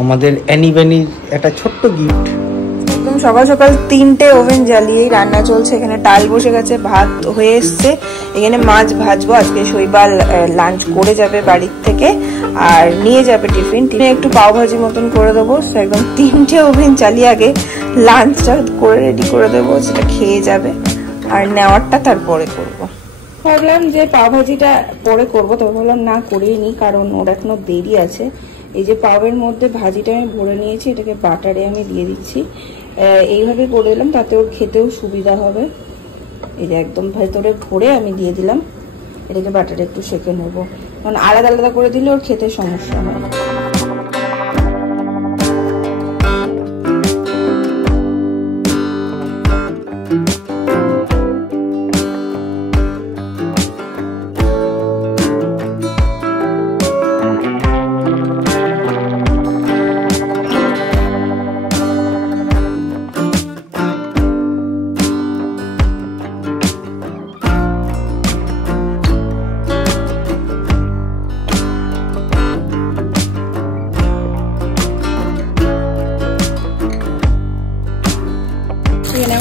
আমাদের অ্যানিভার্সারির একটা ছোট্ট গিফট। একদম সকাল সকাল 3টে ওভেন জ্বালিয়েই রান্না চলছে। এখানে ডাল বসে গেছে, ভাত হয়ে এসছে, এখানে মাছ ভাজবো। আজকে শৈবাল লাঞ্চ করে যাবে বাড়ির থেকে আর নিয়ে যাবে টিফিন। একটু পাওভাজি মতন করে দেবো। একদম 3টে ওভেন জ্বালিয়ে আগে লাঞ্চটা করে রেডি করে দেবো, সেটা খেয়ে যাবে আর নেওয়ারটা তারপরে করবো। ভাবলাম যে পাওভাজিটা পরে করবো, তবে ভাবলাম না করেই নি, কারণ ওর এখনো দেরি আছে। এই যে পাওয়ের মধ্যে ভাজিটা আমি ভরে নিয়েছি, এটাকে বাটারে আমি দিয়ে দিচ্ছি। এইভাবে করে দিলাম, তাতে ওর খেতেও সুবিধা হবে। এই যে একদম ভেতরে ভরে আমি দিয়ে দিলাম, এটাকে বাটারে একটু সেঁকে নেবো, কারণ আলাদা আলাদা করে দিলে ওর খেতে সমস্যা হয়।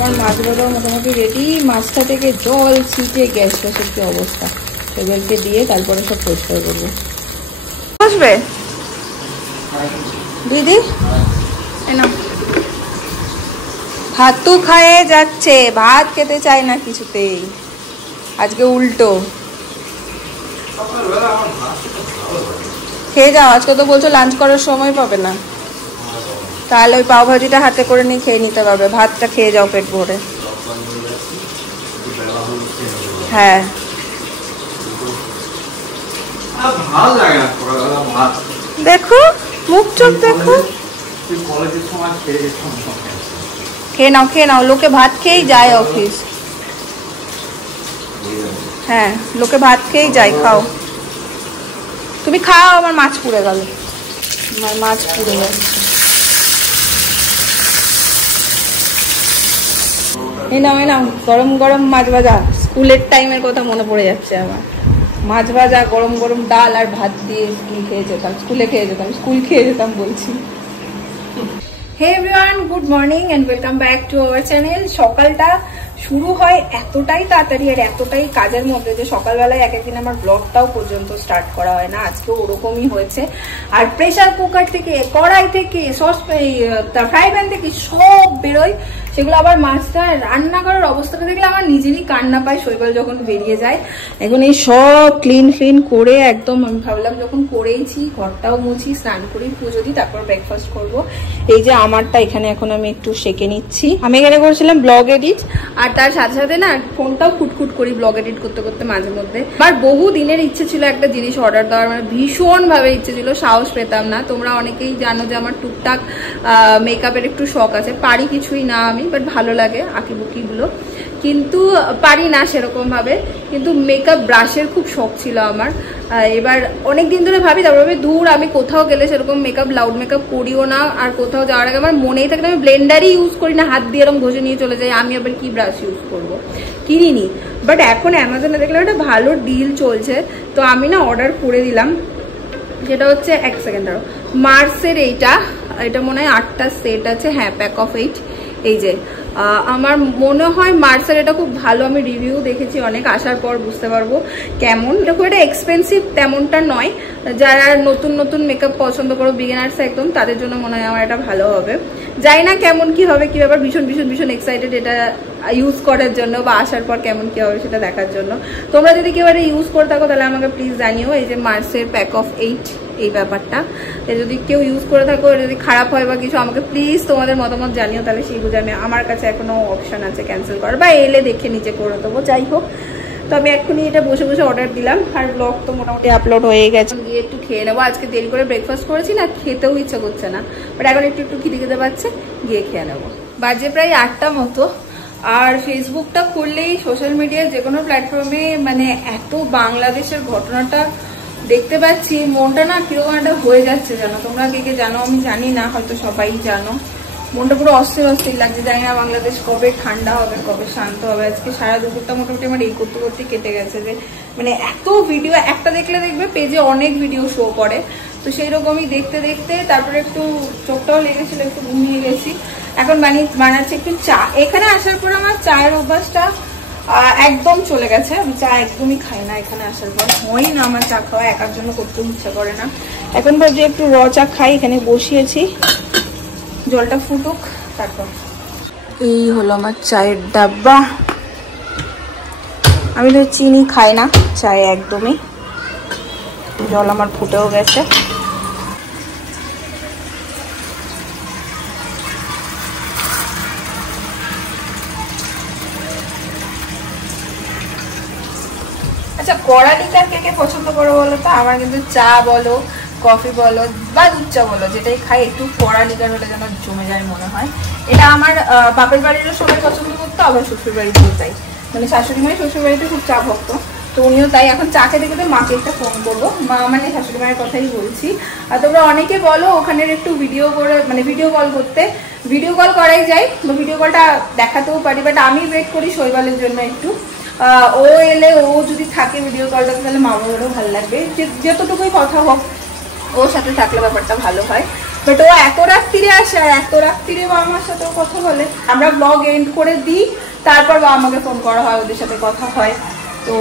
আমার মাছ ভাজাও মোটামুটি রেডি। মাছটা থেকে জল ছিটে গ্যাস গ্যাসের কি অবস্থা, সেগুলোকে দিয়ে তারপরে সব পরিষ্কার করবো। বসবে দিদি, ভাত তো খায়ে যাচ্ছে, ভাত খেতে চায় না কিছুতেই, আজকে উল্টো। খেয়ে যাও, আজকে তো বলছো লাঞ্চ করার সময় পাবে না, তাহলে ওই পাওভাজিটা হাতে করে নিয়ে খেয়ে নিতে পারবে। ভাতটা খেয়ে যাও পেট ভরে। হ্যাঁ দেখো মুখ চোখ দেখো, খেয়ে নাও খেয়ে নাও। লোকে ভাত খেয়েই যায় অফিস। হ্যাঁ লোকে ভাত খেয়েই যায়, খাও তুমি খাও। আমার মাছ পুড়ে গেল, আমার মাছ পুড়ে যাচ্ছে। এই নাও এই নাও, গরম গরম মাছ ভাজা। স্কুলের টাইমের কথা মনে পড়ে যাচ্ছে আমার। মাছ ভাজা, গরম গরম ডাল আর ভাত দিয়ে স্কুলে খেয়ে যেতাম বলছি। Hey everyone, good morning and welcome back to our channel. সকালটা শুরু হয় এতটাই তাড়াতাড়ি আর এতটাই কাজের মধ্যে যে সকালবেলায় এক একদিন আমার ব্লগটাও পর্যন্ত স্টার্ট করা হয় না। আজকেও ওরকমই হয়েছে। আর প্রেসার কুকার থেকে, কড়াই থেকে, ফ্রাই প্যান থেকে সব বেরোয়, সেগুলো আবার মাছটা রান্না করার অবস্থাটা দেখলে আমার নিজেরই কান্না পায় শৈবাল যখন বেরিয়ে যায়। এখন এই সব ক্লিন ফ্লিন করে একদম আমি ভাবলাম যখন করেইছি ঘরটাও মুছি, স্নান করি, পুজো দিই, তারপর ব্রেকফাস্ট করব। এই যে আমারটা এখানে এখন আমি একটু সেঁকে নিচ্ছি। আমি এখানে করেছিলাম ব্লগ এডিট, আর তার সাথে সাথে না ফোনটাও খুটখুট করি ব্লগ এডিট করতে করতে মাঝে মধ্যে। আমার বহু দিনের ইচ্ছে ছিল একটা জিনিস অর্ডার দেওয়ার, মানে ভীষণ ভাবে ইচ্ছে ছিল, সাহস পেতাম না। তোমরা অনেকেই জানো যে আমার টুকটাক মেকআপের একটু শখ আছে, পারি কিছুই না আমি, বাট ভালো লাগে আঁকিবুকি গুলো, কিন্তু পারি না সেরকম ভাবে। কিন্তু মেকআপ ব্রাশের খুব শখ ছিল আমার। এবার অনেকদিন ধরে ভাবি, তারপরে দূর আমি কোথাও গেলে সেরকম মেকআপ, লাউড মেকআপ করিও না, আর কোথাও যাওয়ার আগে আমার মনেই থাকে আমি ব্লেন্ডারই ইউজ করি না, হাত দিয়ে এরকম ঘষে নিয়ে চলে যাই। আমি আবার কি ব্রাশ ইউজ করবো, কিনিনি। বাট এখন অ্যামাজনে দেখলাম একটা ভালো ডিল চলছে, তো আমি না অর্ডার করে দিলাম। যেটা হচ্ছে, এক সেকেন্ড আরো, মার্সের এটা মনে হয় 8টা সেট আছে। হ্যাঁ, প্যাক অফ 8। এই যে আমার মনে হয় মার্সের এটা খুব ভালো। আমি রিভিউ দেখেছি অনেক, আসার পর বুঝতে পারবো কেমন। এটা খুব একটা এক্সপেন্সিভ তেমনটা নয়। যারা নতুন নতুন মেকআপ পছন্দ করো, বিগিনার্স একদম, তাদের জন্য মনে হয় আমার এটা ভালো হবে। জানি না কেমন কি হবে, কি ব্যাপার, ভীষণ ভীষণ ভীষণ এক্সাইটেড এটা ইউজ করার জন্য, বা আসার পর কেমন কি হবে সেটা দেখার জন্য। তোমরা যদি কেউ এটা ইউজ করে থাকো তাহলে আমাকে প্লিজ জানিও। এই যে মার্সের প্যাক অফ 8 এই ব্যাপারটা, যদি কেউ ইউজ করে থাকো, যদি খারাপ হয় বা কিছু, আমাকে প্লিজ তোমাদের মতামত জানিও, তাহলে সেই বুঝে আমি, আমার কাছে এখনো অপশন আছে ক্যান্সেল করার, বা এলে দেখে নিচে করে দেবো। যাই হোক, তো আমি এক্ষুনি এটা বসে বসে অর্ডার দিলাম, আর ব্লগ তো মোটামুটি আপলোড হয়ে গেছে। গিয়ে একটু খেয়ে নেবো, আজকে দেরি করে ব্রেকফাস্ট করেছি না, খেতেও ইচ্ছা করছে না, বাট এখন একটু একটু খিদে পাচ্ছে, গিয়ে খেয়ে নেবো। বাজে প্রায় 8টা মতো। আর ফেসবুকটা খুললেই, সোশ্যাল মিডিয়ার যে কোনো প্ল্যাটফর্মে মানে এত বাংলাদেশের ঘটনাটা দেখতে পাচ্ছি, মনটা না কিরকম একটা হয়ে যাচ্ছে জানো। তোমরা কে কে জানো আমি জানি না, হয়তো সবাই জানো। মনটা পুরো অস্থির অস্থির লাগছে। জানি না বাংলাদেশ কবে ঠান্ডা হবে, কবে শান্ত হবে। আজকে সারা দুপুরটা মোটামুটি আমার এই করতে করতে কেটে গেছে, যে মানে এত ভিডিও একটা দেখলে দেখবে পেজে অনেক ভিডিও শো করে, তো সেই রকমই দেখতে দেখতে তারপরে একটু চোখটাও লেগেছিল, একটু ঘুমিয়ে গেছি। এখন বানাচ্ছি একটু চা। এখানে আসার পর আমার চায়ের অভ্যাসটা একদম চলে গেছে। আমি চা একদমই খাই না এখানে আসার পর, হয় না আমার চা খাওয়া, একার জন্য করতে ইচ্ছা করে না। এখন ভাবছি একটু র চা খাই। এখানে বসিয়েছি, জলটা ফুটুক তারপর। এই হলো আমার চায়ের ডাব্বা। আমি তো চিনি খাই না চায়ে একদমই। জল আমার ফুটেও গেছে। আচ্ছা, কড়া লিকার কে কে পছন্দ করো বলো তো? আমার কিন্তু চা বলো, কফি বলো বা দুধ চা বলো, যেটাই খাই একটু কড়া লিকার হলে যেন জমে যায় মনে হয়। এটা আমার বাপের বাড়িরও সবাই পছন্দ করতো, আবার শ্বশুর বাড়িতেও তাই। মানে শাশুড়ি মায়ের শ্বশুর বাড়িতে খুব চা ভক্ত, তো উনিও তাই। এখন চা খেতে খেতে মাকে একটা ফোন করবো, মা মানে শাশুড়ি মায়ের কথাই বলছি। আর তোমরা অনেকে বলো ওখানের একটু ভিডিও করে, মানে ভিডিও কল করতে। ভিডিও কল করাই যায় বা ভিডিও কলটা দেখাতেও পারি, বাট আমি ওয়েট করি শৈবালের জন্য একটু। ও এলে, ও যদি থাকে ভিডিও কলটা, তাহলে মা বাবারও ভালো লাগবে। যতটুকুই কথা হোক ওর সাথে থাকলে ব্যাপারটা ভালো হয়। বাট ও এত রাত্রিরে আসে, আর এত রাত্রিরে বাবা মার সাথেও কথা বলে। আমরা ব্লগ এন্ড করে দিই, তারপর বাবা মাকে ফোন করা হয়, ওদের সাথে কথা হয়। তো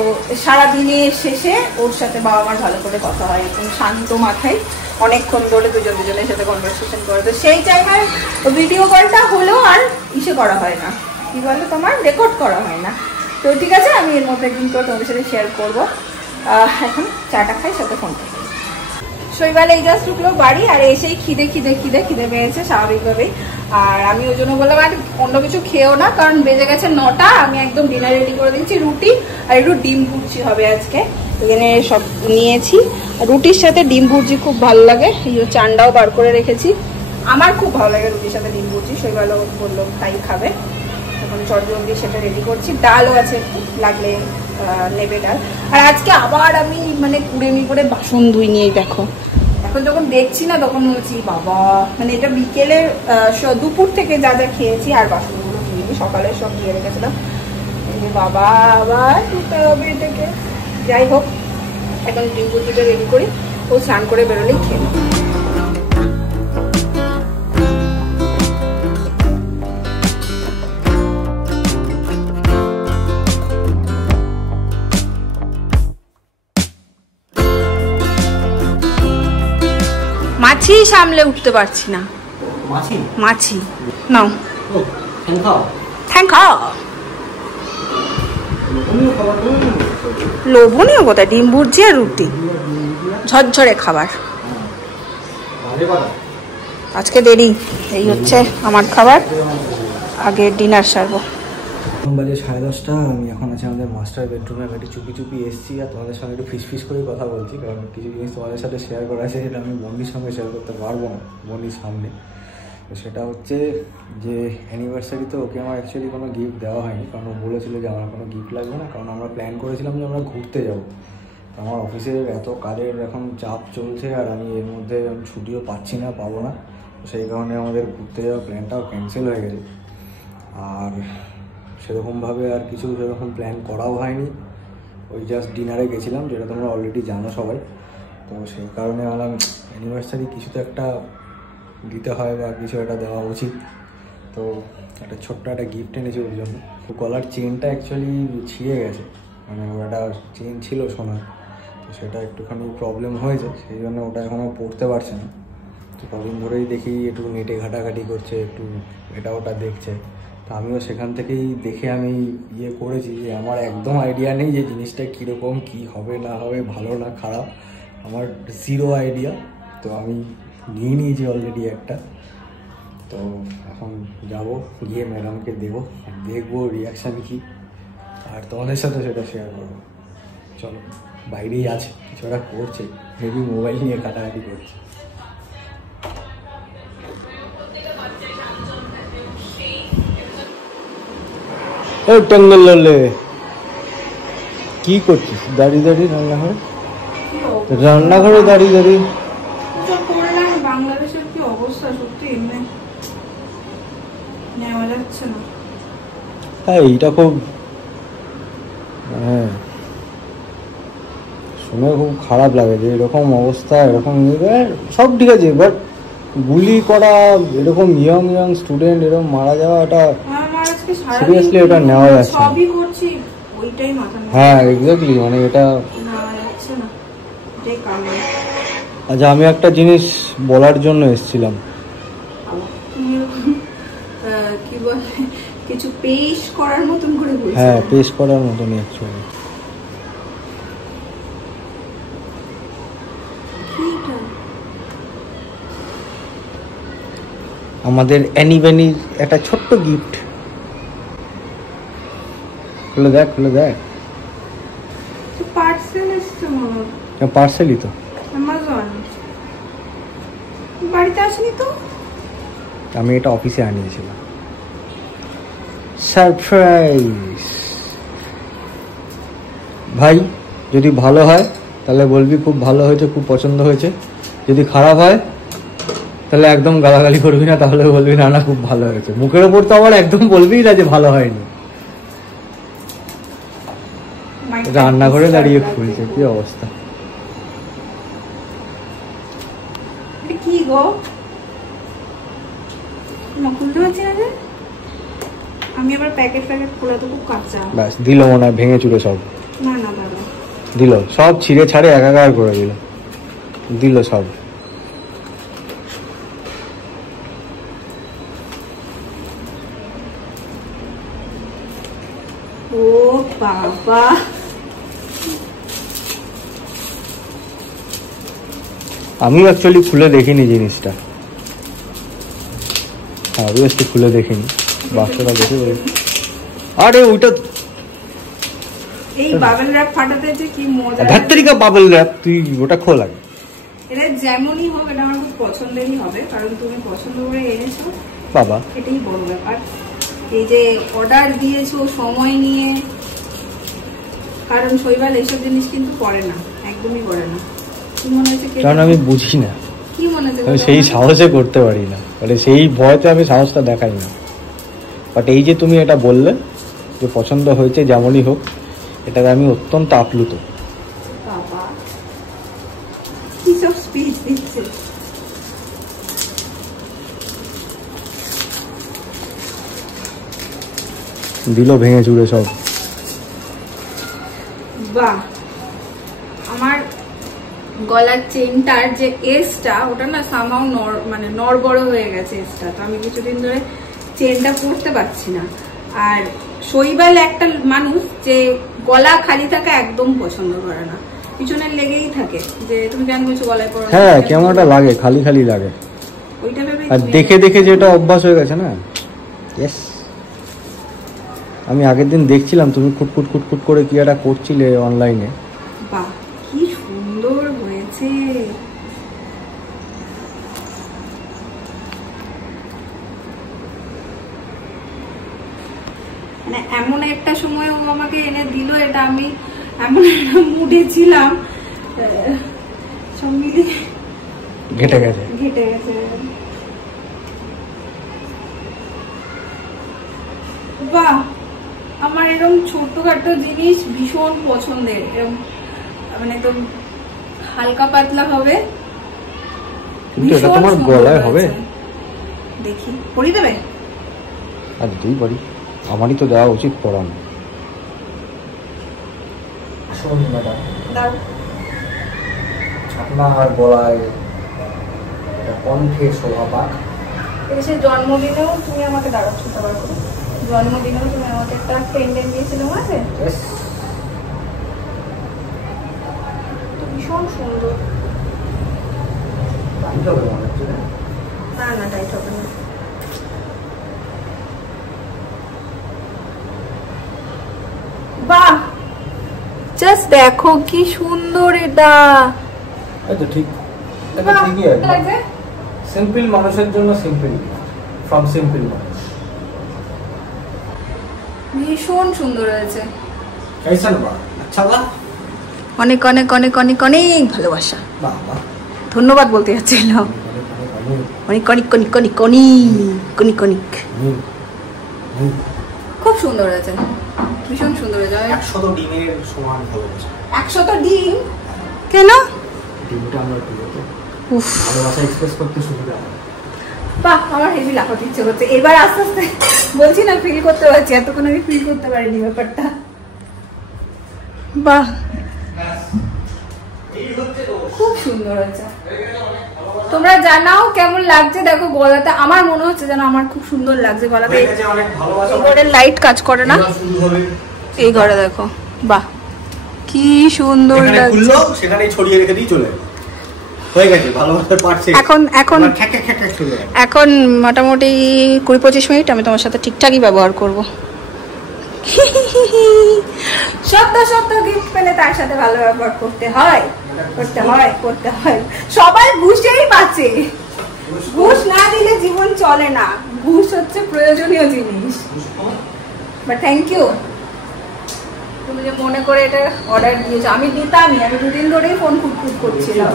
সারাদিনের শেষে ওর সাথে বাবা মার ভালো করে কথা হয়, একদম শান্ত মাথায় অনেকক্ষণ ধরে দুজনের সাথে কনভারসেশন করে। তো সেই টাইমে ভিডিও কলটা হলেও আর ইসে করা হয় না, কি বলে তোমার, রেকর্ড করা হয় না। তো ঠিক আছে, আমি এর মধ্যে একদিন করে তোমাদের সাথে শেয়ার করবো। এখন চাটা খাই, সাথে ফোনটা। শৈবাল এই জাস্ট ঢুকলো বাড়ি, আর এসেই খিদে পেয়েছে স্বাভাবিকভাবে। আর আমি ওই জন্য বললাম আর অন্য কিছু খেয়েও না, কারণ বেজে গেছে 9টা। আমি একদম ডিনার রেডি করে দিচ্ছি, রুটি আর একটু ডিম ভুর্জি হবে আজকে। এখানে সব নিয়েছি, রুটির সাথে ডিম ভুর্জি খুব ভালো লাগে। এই চান্ডাও বার করে রেখেছি, আমার খুব ভালো লাগে রুটির সাথে ডিম ভুর্জি। শৈবালও বললো তাই খাবে। এখন চটজলদি সেটা রেডি করছি। ডালও আছে, লাগলে নেবে ডাল। আর আজকে আবার আমি মানে কুড়েমি করে বাসন ধুই নিয়ে দেখো। এখন যখন দেখছি না তখন বলছি বাবা, মানে এটা বিকেলে দুপুর থেকে যা যা খেয়েছি আর বাসনগুলো ধুইনি, সকালে সব দিয়ে রেখেছিলাম। বাবা আবার ধুতে হবে এটাকে। যাই হোক, এখন ডিম ভুর্জিটা রেডি করি, ও স্নান করে বেরোলেই খেয়ে নেব। মাছি সামলে উঠতে পারছি না। মাছি নাও, থ্যাংক ইউ। লোভনীয় কোথায়, ডিম ভুর্জি আর রুটি, ঝরঝরে খাবার। আজকে দেরি, এই হচ্ছে আমার খাবার, আগে ডিনার সারবো। এখন বাজে 10:30। আমি এখন আছি আমাদের মাস্টার বেডরুমে, একটু চুপি এসেছি আর তোমাদের সঙ্গে একটু ফিস করে কথা বলছি, কারণ কিছু জিনিস তোমাদের সাথে শেয়ার করা আছে যেটা আমি বন্ডির সঙ্গে শেয়ার করতে পারবো না বন্ডির সামনে। তো সেটা হচ্ছে যে অ্যানিভার্সারি তো ওকে আমার অ্যাকচুয়ালি কোনো গিফট দেওয়া হয়নি, কারণ ও বলেছিল যে আমার কোনো গিফট লাগবে না, কারণ আমরা প্ল্যান করেছিলাম যে আমরা ঘুরতে যাবো। তো আমার অফিসের এত কাজের এখন চাপ চলছে, আর আমি এর মধ্যে ছুটিও পাচ্ছি না, পাবো না। তো সেই কারণে আমাদের ঘুরতে যাওয়ার প্ল্যানটাও ক্যান্সেল হয়ে গেছে। আর সেরকমভাবে আর কিছু সেরকম প্ল্যান করাও হয়নি, ওই জাস্ট ডিনারে গেছিলাম, যেটা তোমরা অলরেডি জানো সবাই। তো সেই কারণে বললাম অ্যানিভার্সারি কিছু তো একটা দিতে হয় বা কিছু একটা দেওয়া উচিত। তো একটা ছোট্ট একটা গিফট এনেছি ওর জন্য। তো গলার চেনটা অ্যাকচুয়ালি ছিঁড়ে গেছে, মানে ওর একটা চেন ছিল সোনার, তো সেটা একটুখানি প্রবলেম হয়েছে, সেই জন্য ওটা এখনও পড়তে পারছে না। তো কদিন ধরেই দেখি একটু নেটে ঘাটাঘাটি করছে, একটু এটা ওটা দেখছে। তো আমিও সেখান থেকেই দেখে আমি করেছি যে আমার একদম আইডিয়া নেই যে জিনিসটা কীরকম, কী হবে না হবে, ভালো না খারাপ, আমার জিরো আইডিয়া। তো আমি নিয়ে নিয়েছি অলরেডি একটা। তো এখন যাব, গিয়ে ম্যাডামকে দেবো, দেখবো রিয়াকশান কী, আর তোমাদের সাথে সেটা শেয়ার করবো। চলো, বাইরেই আছে, কিছু একটা করছে, মেবি মোবাইল নিয়ে ঘাটাঘাটি করছে। টাঙ্গালে কি করছিস দাঁড়িয়ে রান্নাঘরে দাঁড়িয়ে? বাংলাদেশের কি অবস্থা সত্যি, হ্যাঁ এইটা খুব হ্যাঁ শুনে খুব খারাপ লাগে যে এরকম অবস্থা, এরকম সব ঠিক আছে, বাট গুলি করা, এরকম ইয়ং স্টুডেন্ট এরকম মারা যাওয়া, এটা সিরিয়াসলি এটা নেওয়া যাচ্ছে না। হ্যাঁ এক্স্যাক্টলি, মানে এটা আচ্ছা আমি একটা জিনিস বলার জন্য এসেছিলাম। কি বলে কিছু পেশ করার মতন করে বলছি। হ্যাঁ পেশ করার মতনই অ্যাকচুয়ালি। আমাদের অ্যানিভার্সারির একটা ছোট্ট গিফট। খুলে দেখ খুলে দেখ। পার্সেল এসছে মনে হয়। পার্সেলই তো, অ্যামাজন। বাড়িতে আসেনি তো? আমি এটা অফিসে আনিয়েছিলাম। সারপ্রাইজ ভাই, যদি ভালো হয় তাহলে বলবি খুব ভালো হয়েছে, খুব পছন্দ হয়েছে। যদি খারাপ হয় তাহলে একদম গালাগালি করবি না, তাহলে বলবি না না খুব ভালো হয়েছে। মুখের ওপর তো আবার একদম বলবি না যে ভালো হয়নি। রান্নাঘরে দাঁড়িয়ে খুলছে, কি অবস্থা। কি গো খুলতে পারছি না যে, আমি আবার প্যাকেট খোলা তো খুব কাঁচা। ব্যাস দিল মনে হয় ভেঙে চুরে সব। না না দাদা দিল সব ছিঁড়ে ছাড়ে একাকার করে দিল সব। ও বাবা, আমি অ্যাকচুয়ালি খুলে দেখিনি জিনিসটা। হ্যাঁ অবভিয়াসলি খুলে দেখিনি, বাক্সটা দেখে বলেছি। আরে ওইটা এই বাবল র‍্যাপ ফাটাতে যে কি মজা। ধাত্রিকা বাবল র‍্যাপ, তুই ওটা খোল আগে। এটা যেমনই হোক এটা আমার খুব পছন্দেরই হবে, কারণ তুমি পছন্দ করে এনেছো বাবা, এটাই বড় ব্যাপার। এই যে অর্ডার দিয়েছো সময় নিয়ে, কারণ শৈবাল এইসব জিনিস কিন্তু করে না, একদমই করে না। কি মনে হচ্ছে? কারণ আমি বুঝি না, কি মনে হচ্ছে? আমি সেই সাহসে করতে পারি না, মানে সেই ভয়তে আমি সাহসটা দেখাই না। বাট এই যে তুমি এটা বললে যে পছন্দ হয়েছে যেমনই হোক, এটাতে আমি অত্যন্ত আপ্লুত। বাবা কি সব স্পিচ দিচ্ছে। দিল ভেঙে চুরে সব। বাহ, আমার গলার চেনটার যে এসটা ওটা না সামাও মানে নড়বড় হয়ে গেছে এসটা, তো আমি কিছুদিন ধরে চেনটা পরতে পারছি না। আর শৈবাল একটা মানুষ যে গলা খালি থাকা একদম পছন্দ করে না, পিছনে লেগেই থাকে যে তুমি কেন কিছু গলায় পরো। হ্যাঁ কেমন একটা লাগে, খালি খালি লাগে। ওইটা ভেবে আর দেখে দেখে যেটা অভ্যাস হয়ে গেছে না। ইয়েস, আমি আগের দিন দেখছিলাম তুমি খুটখুট খুটখুট করে কি একটা করছিলে অনলাইনে। বাহ কি সুন্দর হয়েছে। মানে এমন একটা সময় ও আমাকে এনে দিল, এটা আমি এমন একটা মুডে ছিলাম, সব মিলে ঘেটে গেছে। বাহ, আমার এরকম ছোটখাটো জিনিস ভীষণ পছন্দের। এরকম মানে একদম হালকা পাতলা হবে, কিন্তু এটা তোমার গলায় হবে। দেখি পরিয়ে দেবে? আর দিতেই পারি, আমারই তো দেওয়া উচিত পড়ানো। দাও। আপনার গলায় কণ্ঠে শোভা পাক। সে জন্মদিনেও তুমি আমাকে দাঁড়াচ্ছ, জন্মদিনেও তুমি আমাকে একটা পেন্ডেন্ট দিয়েছিলে, মনে আছে? ভীষণ সুন্দর। না না টাইট হবে না। বাহ, জাস্ট দেখো কি সুন্দর এটা। আচ্ছা ঠিক, এটা ঠিকই আছে। সিম্পল মানুষের জন্য সিম্পল, ফ্রম সিম্পল মানুষ। ভীষণ সুন্দর হয়েছে। कैसा लगा? अच्छा लगा? অনেক অনেক অনেক অনেক অনেক ভালোবাসা। বাবা ধন্যবাদ বলতে যাচ্ছিলাম। অনেক অনেক অনেক অনেক অনেক অনেক অনেক। খুব খুব সুন্দর হয়েছে, ভীষণ সুন্দর হয়েছে। 100 ডিমের সমান ভালোবাসা। 100 ডিম কেন? ডিমটা আমরা ভালোবাসা এক্সপ্রেস করতে সুবিধা হয়। বাহ, আমার হেভি লাফাতে ইচ্ছে করছে এবার আস্তে আস্তে। বলছি না ফিল করতে পারছি, এতক্ষণ আমি ফিল করতে পারিনি ব্যাপারটা। বাহ, খুব সুন্দর হয়েছে। তোমরা জানাও কেমন লাগছে। দেখো গলাতে আমার মনে হচ্ছে যেন আমার খুব সুন্দর লাগছে গলাতে। এই ঘরের লাইট কাজ করে না, এই ঘরে দেখো। বাহ, কি সুন্দর লাগছে। সেখানে ছড়িয়ে রেখে দিই, চলে হয়ে গেছে ভালোবাসার পার্ট শেষ। এখন মোটামুটি 20-25 মিনিট আমি তোমার সাথে ঠিকঠাকই ব্যবহার করব। সত্য গিফট পেলে তার সাথে ভালো ব্যবহার করতে হয়। সবাই ঘুষেই বাঁচে, ঘুষ না দিলে জীবন চলে না। ঘুষ হচ্ছে প্রয়োজনীয় জিনিস। বাট থ্যাংক ইউ, তুমি যে মনে করে এটা অর্ডার দিয়েছো। আমি দিতামই, আমি 2 দিন ধরেই ফোন খুঁত করছিলাম।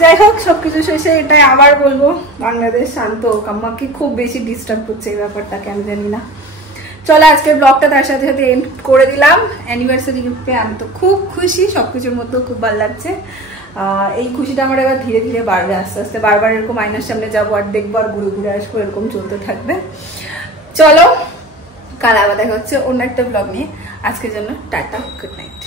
যাই হোক, সবকিছু শেষে এটাই আবার বলবো, বাংলাদেশ শান্ত হোক। আমাকে খুব বেশি ডিস্টার্ব করছে এই ব্যাপারটাকে, আমি জানি না। চলো আজকের ব্লগটা তার সাথে সাথে এন্ড করে দিলাম। অ্যানিভার্সারি গিফট পেয়ে আমি তো খুব খুশি, সবকিছুর মধ্যেও খুব ভালো লাগছে। এই খুশিটা আমার এবার ধীরে ধীরে বাড়বে, আস্তে আস্তে বারবার এরকম আয়নার সামনে যাবো আর দেখবো আর ঘুরে ঘুরে আসবো, এরকম চলতে থাকবে। চলো, কাল আবার দেখা হচ্ছে অন্য একটা ব্লগ নিয়ে। আজকের জন্য টাটা, গুড নাইট।